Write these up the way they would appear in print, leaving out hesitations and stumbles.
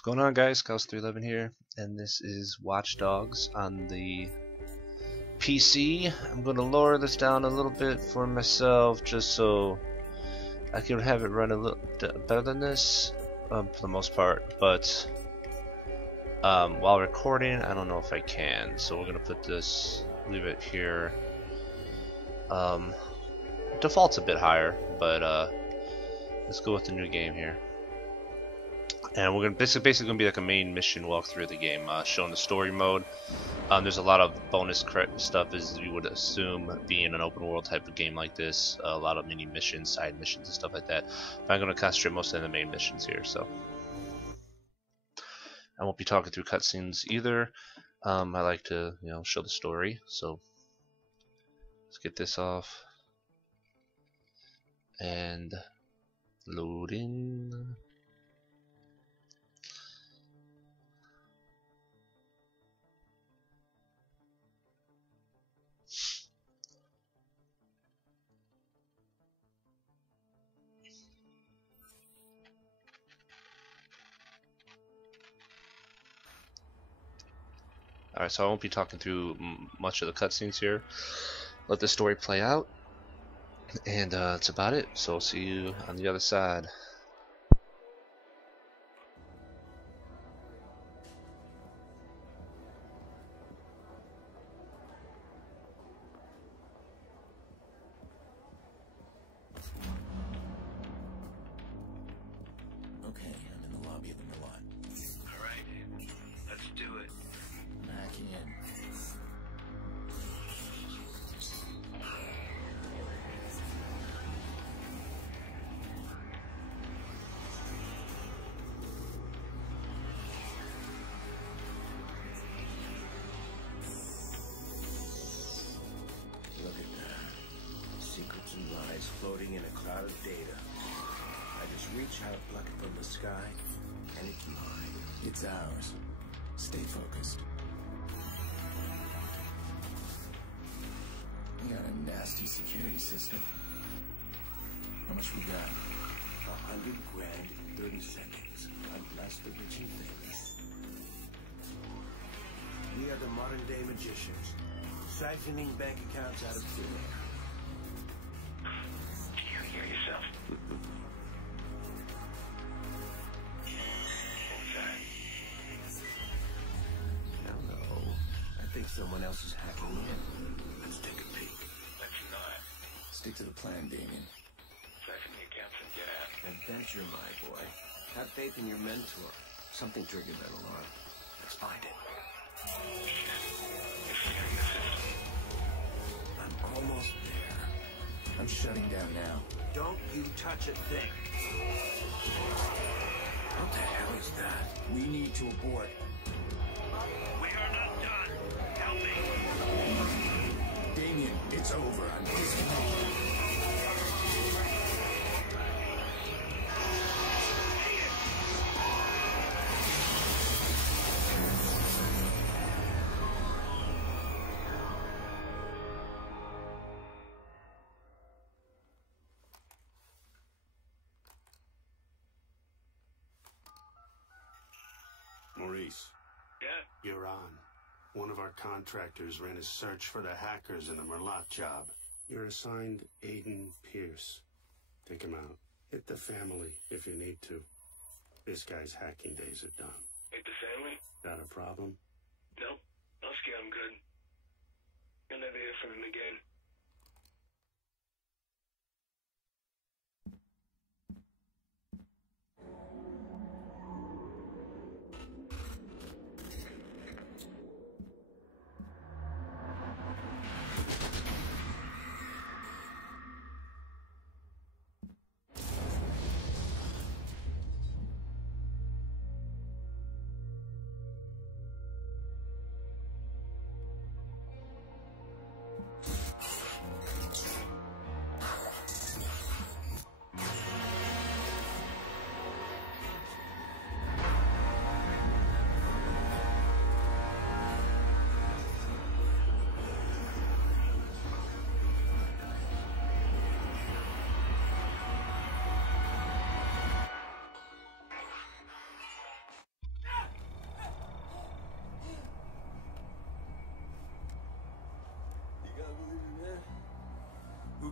What's going on, guys? Chaos311 here, and this is Watch Dogs on the PC. I'm going to lower this down a little bit for myself just so I can have it run a little better than this for the most part, but while recording I don't know if I can, so we're going to put this, leave it here. Default's a bit higher, but let's go with the new game here. And we're gonna basically gonna be like a main mission walkthrough of the game, showing the story mode. There's a lot of bonus stuff, as you would assume, being an open world type of game like this. A lot of mini missions, side missions, and stuff like that. But I'm gonna concentrate mostly on the main missions here, so I won't be talking through cutscenes either. I like to, show the story. So let's get this off and loading. Alright, so I won't be talking through much of the cutscenes here. Let the story play out, and that's about it. So I'll see you on the other side. Okay, I'm in the lobby of the Merlot. Alright, let's do it. Back in. Look at that. Secrets and lies floating in a cloud of data. I just reach out, pluck it from the sky, and it's mine. It's ours. Stay focused. We got a nasty security system. How much we got? 100 grand in 30 seconds. God bless the rich and famous. We are the modern day magicians, siphoning bank accounts out of thin air. Do you hear yourself? Hell no. I think someone else is hacking in. Let's take a peek. Let's not. Stick to the plan, Damien. Siphon the accounts and get out. Adventure, my boy. Have faith in your mentor. Something triggered that alarm. Let's find it. I'm almost there. I'm shutting down now. Don't you touch a thing. What the hell is that? We need to abort. We are not done. Help me. Damien, it's over. I'm disconnected. Maurice, Yeah? you're on. One of our contractors ran a search for the hackers in the Merlot job. You're assigned Aiden Pierce. Take him out. Hit the family if you need to. This guy's hacking days are done. Hit the family? Got a problem? No. I'll scare him good. You'll never hear from him again.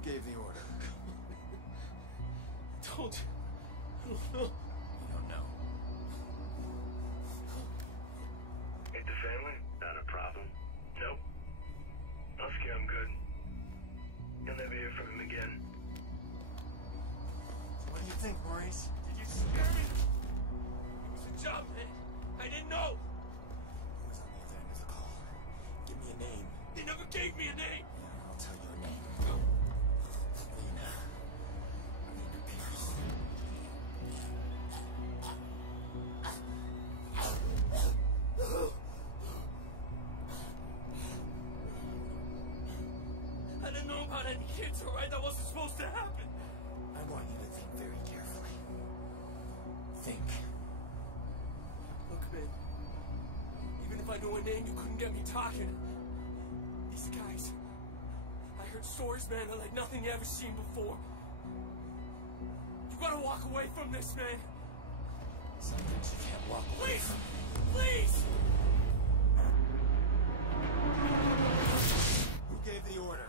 gave the order? Told you. I don't know. You don't know. Hit the family? Not a problem. Nope. Husky, I'm good. You'll never hear from him again. So what do you think, Maurice? Did you scare me? It was a job, man. I didn't know. Who was on the other end of the call? Give me a name. They never gave me a name. Yeah, I'll tell you a name. Lena. Lena Pierce. I didn't know about any kids, alright? That wasn't supposed to happen. I want you to think very carefully. Think. Look, man. Even if I knew a name, you couldn't get me talking. These guys. I heard stories, man, that like nothing you ever seen before. You gotta walk away from this, man. Some things you can't walk away Please! from. Please! Who gave the order?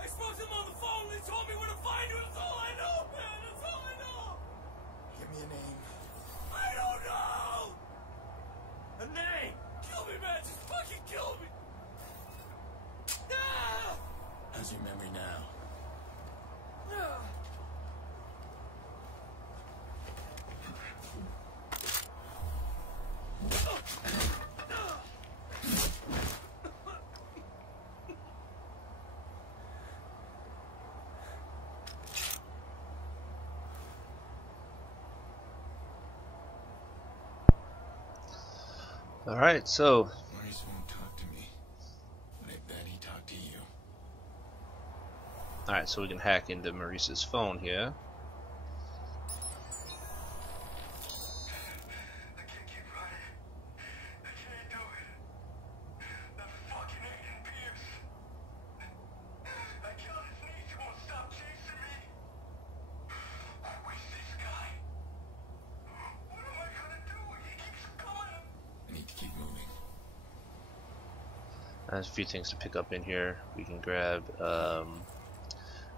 I spoke to them on the phone. They told me where to find you. That's all I know, man. That's all I know. Give me a name. I don't know. A name. Kill me, man. Just fucking kill me. Ah! How's your memory now? Ah! Alright, so Maurice won't talk to me, but I bet he talked to you. alright, so we can hack into Maurice's phone here. I can't keep running. I can't do it. That fucking Aiden Pierce. I killed his niece. He won't stop chasing me. Where's this guy? What am I gonna do? He keeps coming. I need to keep moving. There's a few things to pick up in here. We can grab a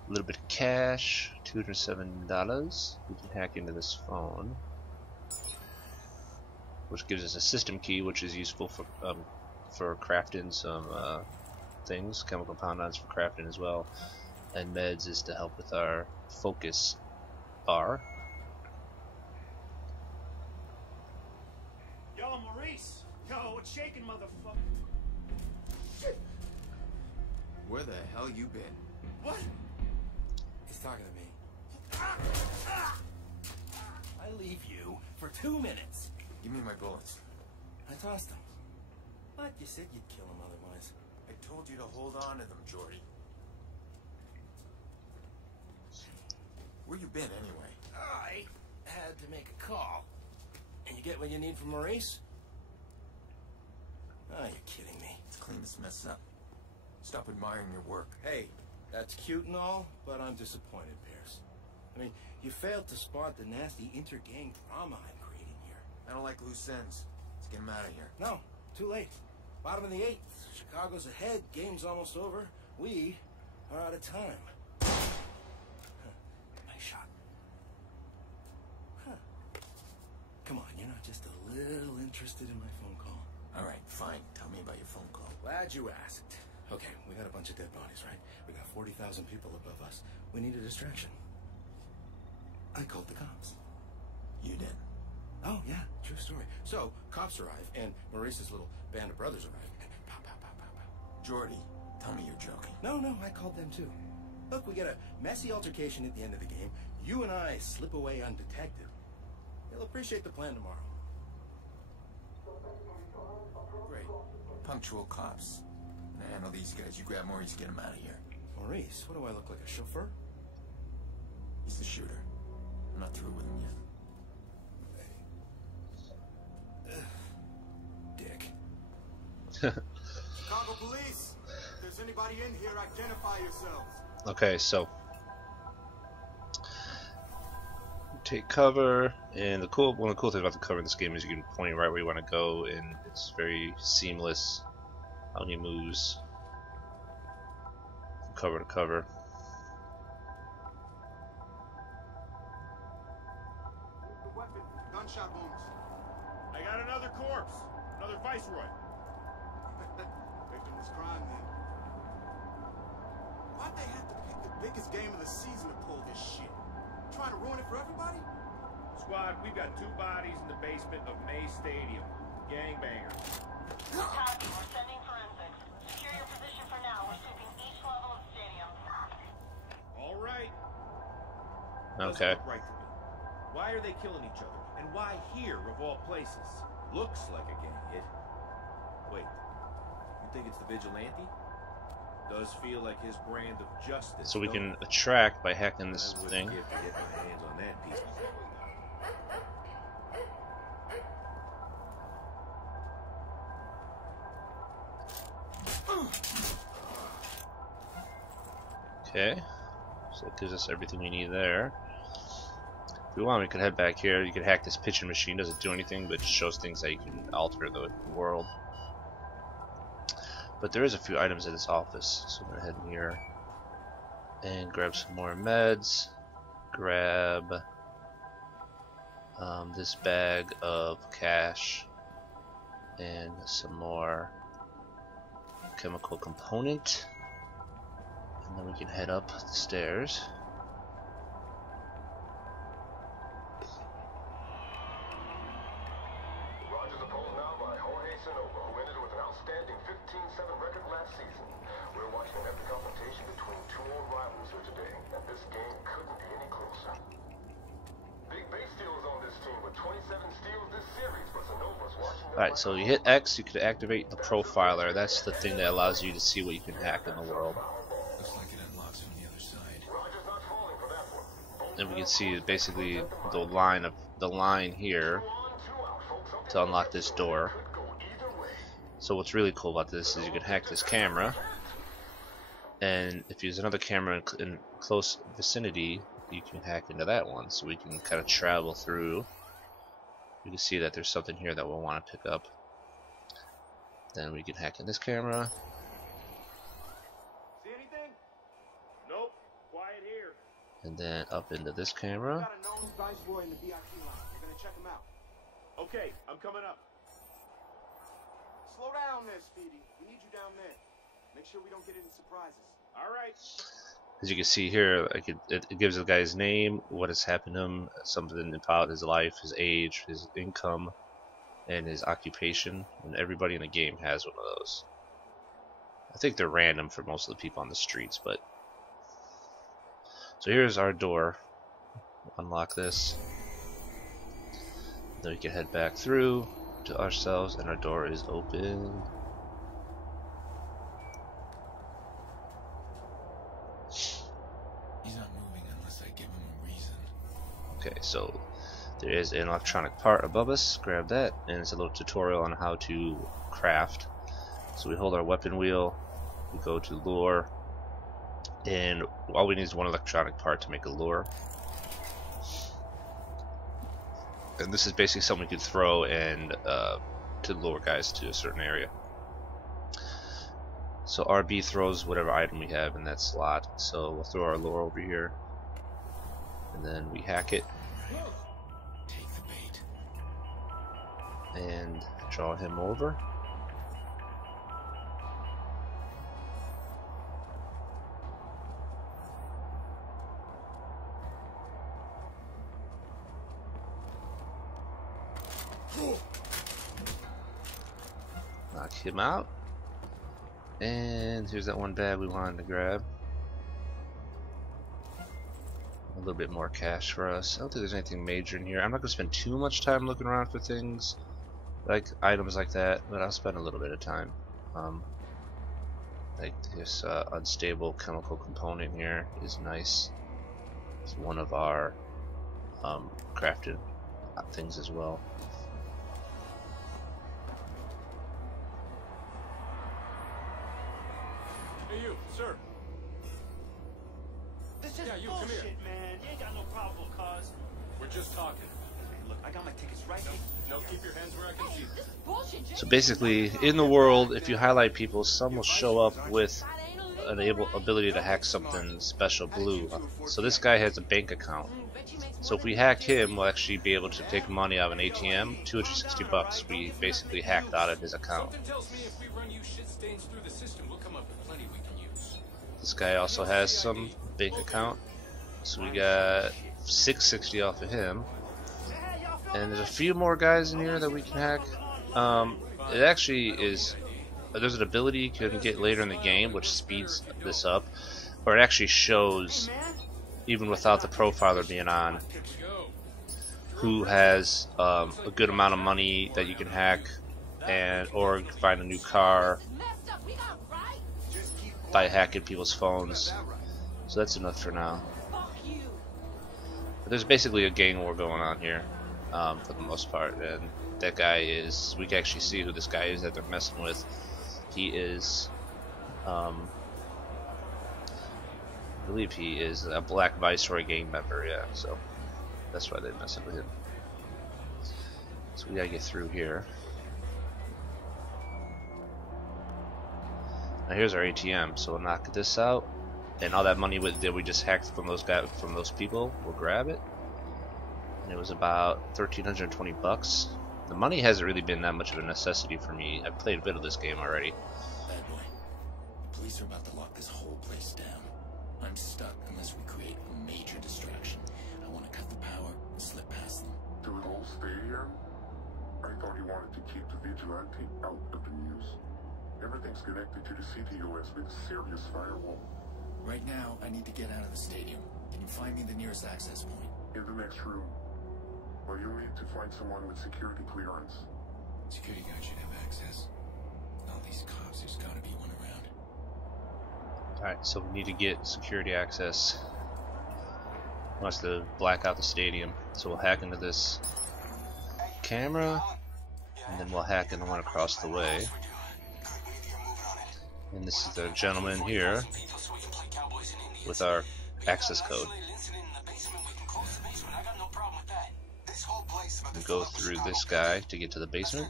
little bit of cash, $207. We can hack into this phone, which gives us a system key, which is useful for crafting some things, chemical compounds for crafting as well. And meds is to help with our focus bar. Yo, Maurice! Yo, what's shaking, motherfucker? Where the hell you been? What? He's talking to me. I leave you for 2 minutes. Give me my bullets. I tossed him. But you said you'd kill him otherwise. I told you to hold on to them, Jordy. Where you been anyway? I had to make a call. And you get what you need from Maurice? Oh, you're kidding me. Let's clean this mess up. Stop admiring your work. Hey, that's cute and all, but I'm disappointed, Pierce. I mean, you failed to spot the nasty inter-gang drama I'm creating here. I don't like loose ends. Let's get him out of here. No, too late. Bottom of the 8th. Chicago's ahead. Game's almost over. We are out of time. Huh. Nice shot. Huh. Come on, you're not just a little interested in my phone call. All right, fine. Tell me about your phone call. Glad you asked. Okay, we got a bunch of dead bodies, right? We got 40,000 people above us. We need a distraction. I called the cops. You did. Oh, yeah, true story. So, cops arrive, and Maurice's little band of brothers arrive. And pow, pow, pow, pow, pow. Jordy, tell me you're joking. No, I called them too. Look, we get a messy altercation at the end of the game. You and I slip away undetected. You'll appreciate the plan tomorrow. Great. Punctual cops. Now handle these guys. You grab Maurice, get him out of here. Maurice, what do I look like, a chauffeur? He's the shooter. I'm not through with him yet. Dick. Chicago police! If there's anybody in here, identify yourselves. Okay, so take cover, and one of the cool things about the cover in this game is you can point right where you want to go, and it's very seamless on your moves from cover to cover. gunshot wounds. I got another corpse. Another Viceroy. Victimless crime, then. Why'd they have to pick the biggest game of the season to pull this shit? Trying to ruin it for everybody? Squad, we've got 2 bodies in the basement of May Stadium. Gangbangers. Copy, we're sending forensics. Secure your position for now. We're sweeping each level of the stadium. All right. Okay. Doesn't look right to me. Why are they killing each other? And why here, of all places? Looks like a gang hit. Wait, you think it's the vigilante? Does feel like his brand of justice. So we don't can it? attract by hacking this I wouldn't thing. give to get my hands on that piece of Okay. So it gives us everything we need there. If we want, we could head back here. You could hack this pitching machine. Doesn't do anything, but it just shows things that you can alter the world. But there is a few items in this office, so I'm gonna head in here and grab some more meds. Grab this bag of cash and some more chemical component, and then we can head up the stairs. Rogers opposed now by Jorge Sonova, who ended with an outstanding 15-7 record last season. We're watching an epic confrontation between 2 old rivals here today, and this game couldn't be any closer. Big base steals on this team with 27 steals this series, but Sonova's watching. Alright, so you hit X, you could activate the profiler. That's the thing that allows you to see what you can hack in the world. Looks like it unlocks from the other side. Rogers not falling for that one. And we can see basically the line here to unlock this door. So what's really cool about this is you can hack this camera, and if you use another camera in close vicinity, you can hack into that one. So we can kind of travel through. You can see that there's something here that we'll want to pick up. Then we can hack in this camera. See anything? Nope. Quiet here. And then up into this camera. Got a known Viceroy in the VIP line. You're gonna check him out. Okay, I'm coming up. Slow down there, Speedy. We need you down there. Make sure we don't get any surprises. All right. As you can see here, like it gives the guy's name, what has happened to him, something about his life, his age, his income, and his occupation. And everybody in the game has one of those. I think they're random for most of the people on the streets, but so here's our door. Unlock this. Then we can head back through to ourselves, and our door is open. He's not moving unless I give him a reason. Okay, so there is an electronic part above us. Grab that, and it's a little tutorial on how to craft. So we hold our weapon wheel, we go to lure, and all we need is one electronic part to make a lure. And this is basically something we could throw and to lure guys to a certain area. So RB throws whatever item we have in that slot. So we'll throw our lure over here, and then we hack it Take the bait. and draw him over. Knock him out. And here's that one bag we wanted to grab. A little bit more cash for us. I don't think there's anything major in here. I'm not going to spend too much time looking around for things like items like that, but I'll spend a little bit of time. Like this unstable chemical component here is nice. It's one of our crafted things as well. Hey, you, sir. This is Yeah, you, come bullshit, here. man. You ain't got no probable cause. We're just talking. Look, I got my tickets right here. No, keep your hands where I can see them. So basically, in the world, if you highlight people, some will show up with an ability to hack something special blue. So this guy has a bank account, So if we hack him, we'll actually be able to take money out of an ATM, 260 bucks. We basically hacked out of his account. Something tells me if we run you shit stains through the system, we'll come up with plenty we can use. This guy also has some bank account, so we got 660 off of him. And there's a few more guys in here that we can hack. It actually is, there's an ability you can get later in the game which speeds this up, or it actually shows, even without the profiler being on, who has a good amount of money that you can hack, and or find a new car by hacking people's phones. So that's enough for now. But there's basically a gang war going on here, for the most part, and that guy is, we can actually see who this guy is that they're messing with. He is, I believe he is a Black Viceroy gang member, yeah, so that's why they're messing with him. So we gotta get through here. Now here's our ATM, so we'll knock this out, and all that money that we just hacked from those guys, from those people, we'll grab it. And it was about 1,320 bucks. The money hasn't really been that much of a necessity for me. I've played a bit of this game already. Bad boy. The police are about to lock this whole place down. I'm stuck unless we create a major distraction. I want to cut the power and slip past them. Do it all stay here? I thought you wanted to keep the vigilante out of the news. Everything's connected to the CTOS with a serious firewall. Right now, I need to get out of the stadium. Can you find me the nearest access point? In the next room. Well, you'll need to find someone with security clearance. Security guard should have access. With all these cops, there's gotta be one around. Alright, so we need to get security access. He wants to black out the stadium. So we'll hack into this camera, and then we'll hack into one across the way. And this is the gentleman here with our access code. We go through this guy to get to the basement.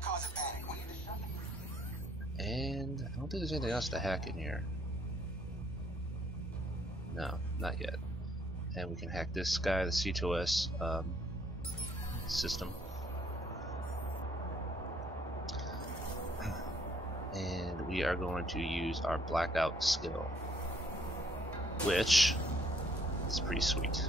And I don't think there's anything else to hack in here. No, not yet. And we can hack this guy, the C2S system. And we are going to use our blackout skill, which is pretty sweet.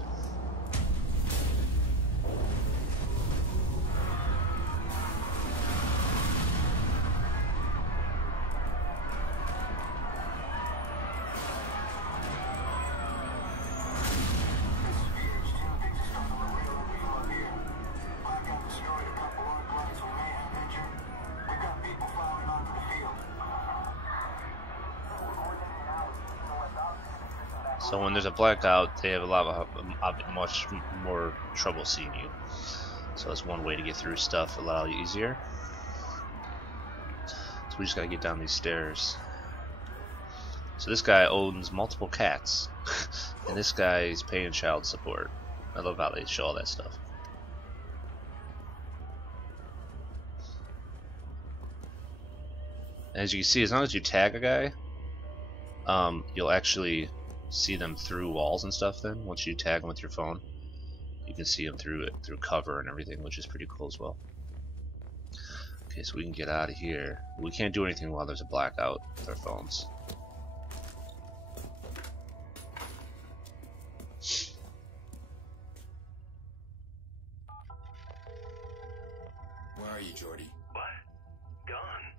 So when there's a blackout, they have much more trouble seeing you. So that's one way to get through stuff a lot easier. So we just gotta get down these stairs. So this guy owns multiple cats, and this guy is paying child support. I love how they show all that stuff. As you can see, as long as you tag a guy, you'll actually see them through walls and stuff. Then once you tag them with your phone, you can see them through it, through cover and everything, which is pretty cool as well. Okay, so we can get out of here. We can't do anything while there's a blackout with our phones. Where are you, Jordy? What? Gone.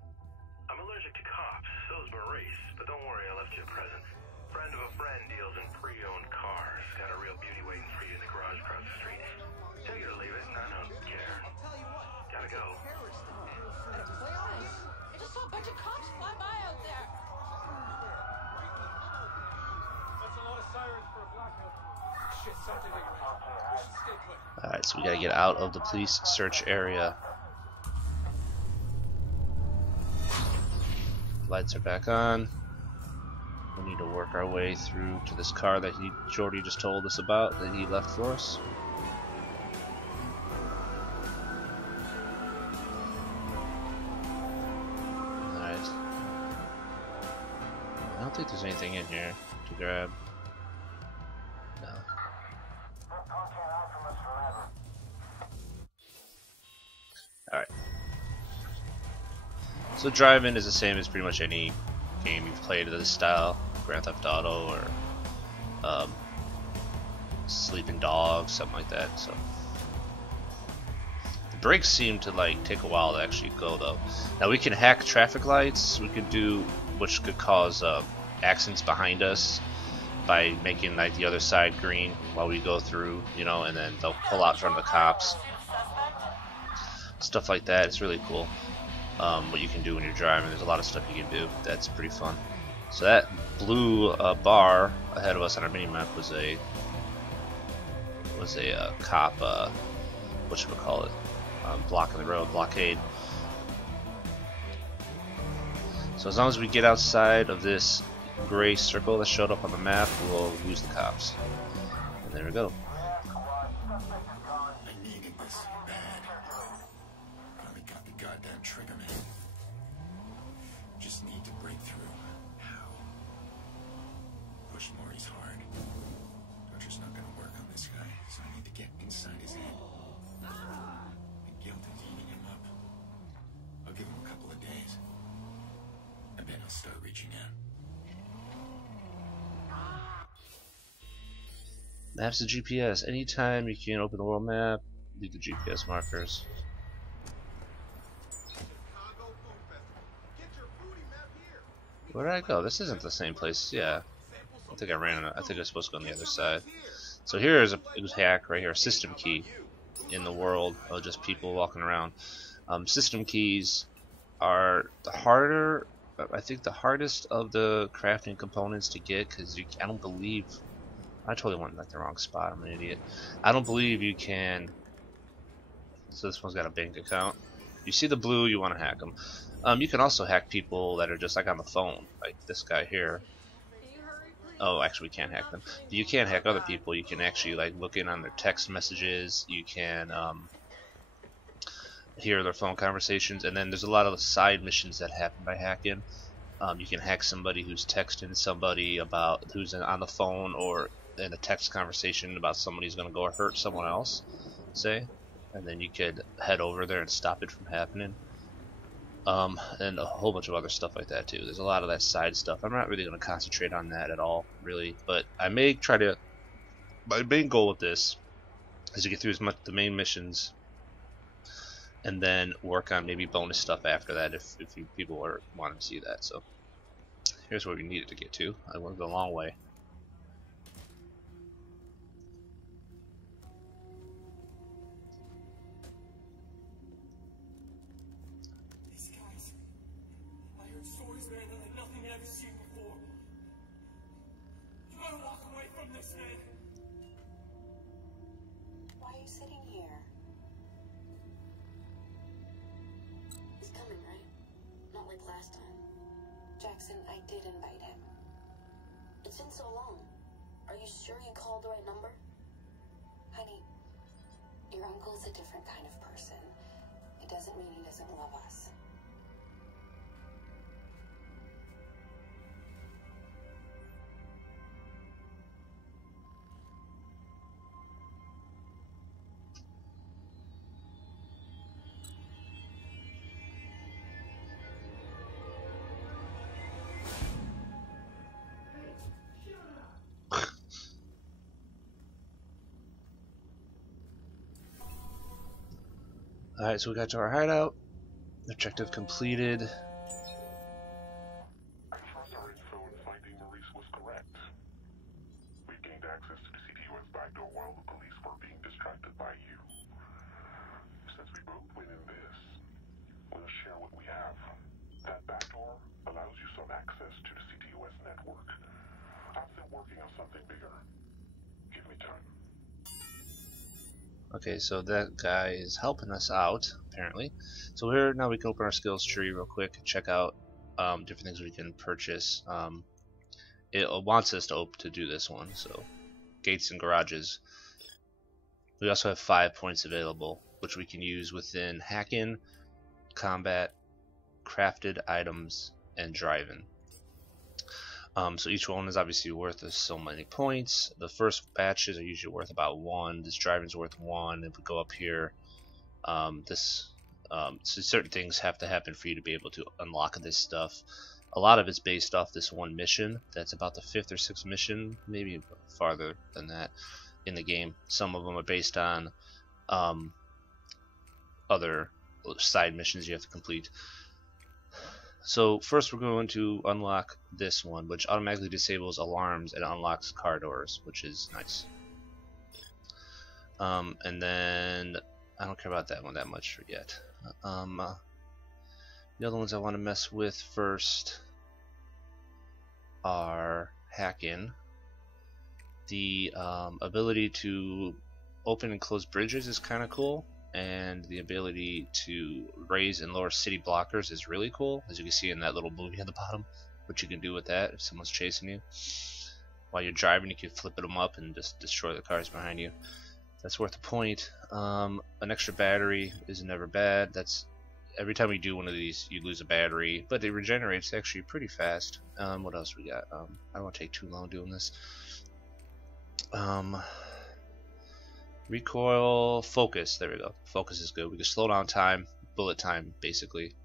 I'm allergic to cops, so's Maurice, but don't worry, I left you a present. Friend of a friend deals in pre-owned cars. Got a real beauty waiting for you in the garage across the street. Tell you to leave it, I don't care. Gotta go. I just saw a bunch of cops fly by out there. That's a lot of sirens for a blackout. Shit, something like that. We should stay put. Alright, so we gotta get out of the police search area. Lights are back on. We need to work our way through to this car that Jordy just told us about, that he left for us. Alright. I don't think there's anything in here to grab. No. So driving is the same as pretty much any game you've played of this style, Grand Theft Auto or Sleeping Dogs, something like that. So the brakes seem to like take a while to actually go though. Now we can hack traffic lights. We could do, which could cause accidents behind us by making like the other side green while we go through, you know, and then they'll pull out in front of the cops. Stuff like that. It's really cool. What you can do when you're driving. There's a lot of stuff you can do. That's pretty fun. So that blue bar ahead of us on our mini map was a cop. Whatchamacallit? Blocking the road, blockade. So as long as we get outside of this gray circle that showed up on the map, we'll lose the cops. And there we go. I needed this bad. Finally got the goddamn trigger, man. Just need to break through. How? Push Maurice hard. Torture's not gonna work on this guy, so I need to get inside his head. The guilt is eating him up. I'll give him a couple of days. I bet I'll start reaching out. Maps and GPS. Anytime you can open the world map, leave the GPS markers. Where did I go? This isn't the same place. Yeah, I think I ran. I think I was supposed to go on the other side. So here is a hack right here. System key in the world of just people walking around. System keys are the harder. I think the hardest of the crafting components to get because I don't believe. I totally went in like the wrong spot. I'm an idiot. I don't believe you can. So this one's got a bank account. You see the blue, you want to hack them. You can also hack people that are just like on the phone, like this guy here. Oh, actually, we can't hack them. But you can hack other people. You can actually like look in on their text messages. You can hear their phone conversations, and then there's a lot of side missions that happen by hacking. You can hack somebody who's texting somebody about who's on the phone or in a text conversation about somebody who's going to go hurt someone else, say, and then you could head over there and stop it from happening. And a whole bunch of other stuff like that too. There's a lot of that side stuff. I'm not really going to concentrate on that at all, really, but I may try to. My main goal with this is to get through as much the main missions, and then work on maybe bonus stuff after that if you people are wanting to see that. So here's where we needed to get to. I went a long way. Jackson, I did invite him. It's been so long. Are you sure you called the right number? Honey, your uncle's a different kind of person. It doesn't mean he doesn't love us. Alright, so we got to our hideout. Objective completed. I trust our info in finding Maurice was correct. We gained access to the CTOS backdoor while the police were being distracted by you. Since we both win in this, we'll share what we have. That backdoor allows you some access to the CTOS network. I'm still working on something bigger. Give me time. Okay, so that guy is helping us out, apparently. So here, now we can open our skills tree real quick and check out different things we can purchase. It wants us to do this one, so gates and garages. We also have 5 points available, which we can use within hacking, combat, crafted items, and driving. So each one is obviously worth us so many points. The first batches are usually worth about 1. This driving's worth 1. If we go up here, this So certain things have to happen for you to be able to unlock this stuff. A lot of it's based off this one mission. That's about the 5th or 6th mission, maybe farther than that in the game. Some of them are based on other side missions you have to complete. So first we're going to unlock this one, which automatically disables alarms and unlocks car doors, which is nice. And then I don't care about that one that much yet. The other ones I want to mess with first are hack-in. The ability to open and close bridges is kind of cool, and the ability to raise and lower city blockers is really cool, as you can see in that little movie at the bottom. What you can do with that if someone's chasing you. While you're driving, you can flip them up and just destroy the cars behind you. That's worth a point. An extra battery is never bad. That's every time you do one of these, you lose a battery, but it regenerates actually pretty fast. What else we got? I don't want to take too long doing this. Recoil, focus. There we go. Focus is good. We can slow down time, bullet time, basically,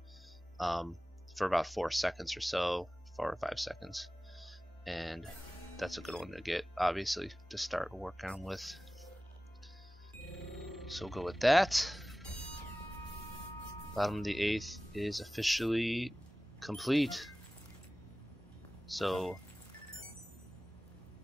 for about 4 seconds or so, 4 or 5 seconds, and that's a good one to get, obviously, to start working with. So we'll go with that. Bottom of the 8th is officially complete. So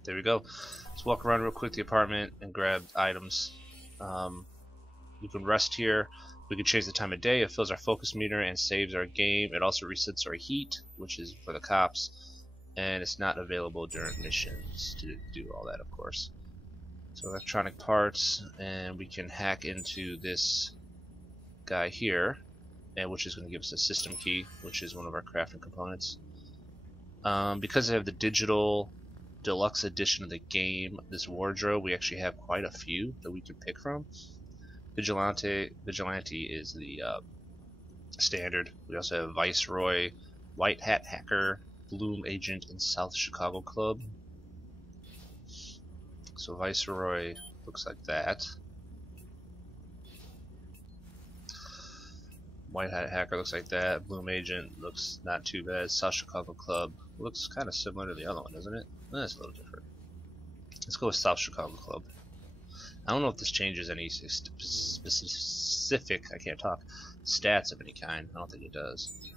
there we go. Let's walk around real quick the apartment and grab items. You can rest here. We can change the time of day. It fills our focus meter and saves our game. It also resets our heat, which is for the cops, and it's not available during missions to do all that, of course. So electronic parts, and we can hack into this guy here, and which is going to give us a system key, which is one of our crafting components. Because I have the digital deluxe edition of the game, this wardrobe, we actually have quite a few that we can pick from. Vigilante is the standard. We also have Viceroy, White Hat Hacker, Bloom Agent, and South Chicago Club. So Viceroy looks like that. White Hat Hacker looks like that. Bloom Agent looks not too bad. South Chicago Club looks kind of similar to the other one, doesn't it? That's a little different. Let's go with South Chicago Club. I don't know if this changes any specific, I can't talk, stats of any kind. I don't think it does.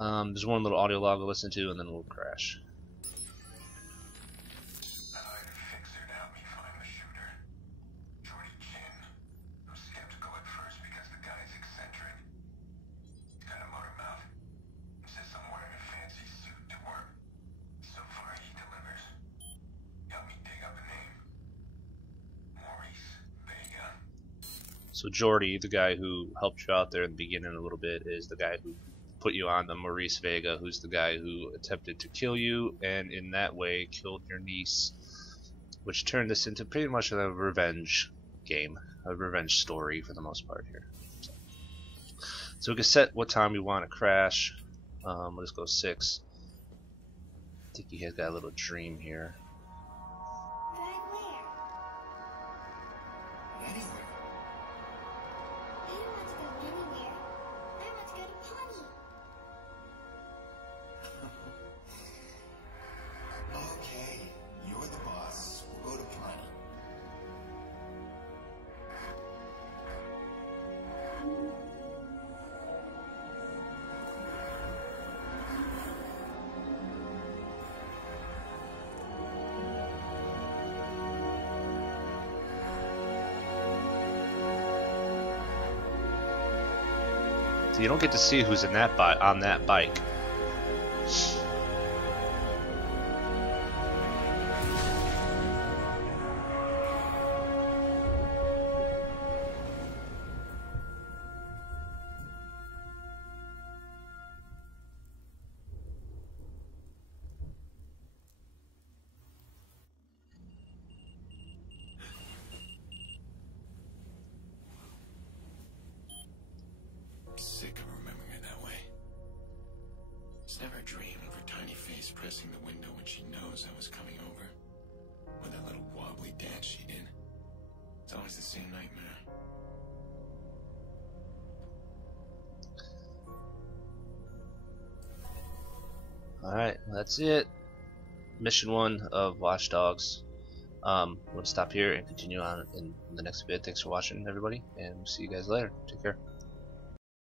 There's one little audio log to listen to, and then we'll crash. So Jordy, the guy who helped you out there in the beginning a little bit, is the guy who put you on to Maurice Vega, who's the guy who attempted to kill you and in that way killed your niece, which turned this into pretty much a revenge game, a revenge story for the most part here. So we can set what time we want to crash. Let's go 6. I think he has got a little dream here. So you don't get to see who's in that on that bike. Sick of remembering her that way. It's never a dream of her tiny face pressing the window when she knows I was coming over. Or that little wobbly dance she did. It's always the same nightmare. Alright, well, that's it. Mission 1 of Watch Dogs. I'm going to stop here and continue on in the next bit. Thanks for watching, everybody, and we'll see you guys later. Take care.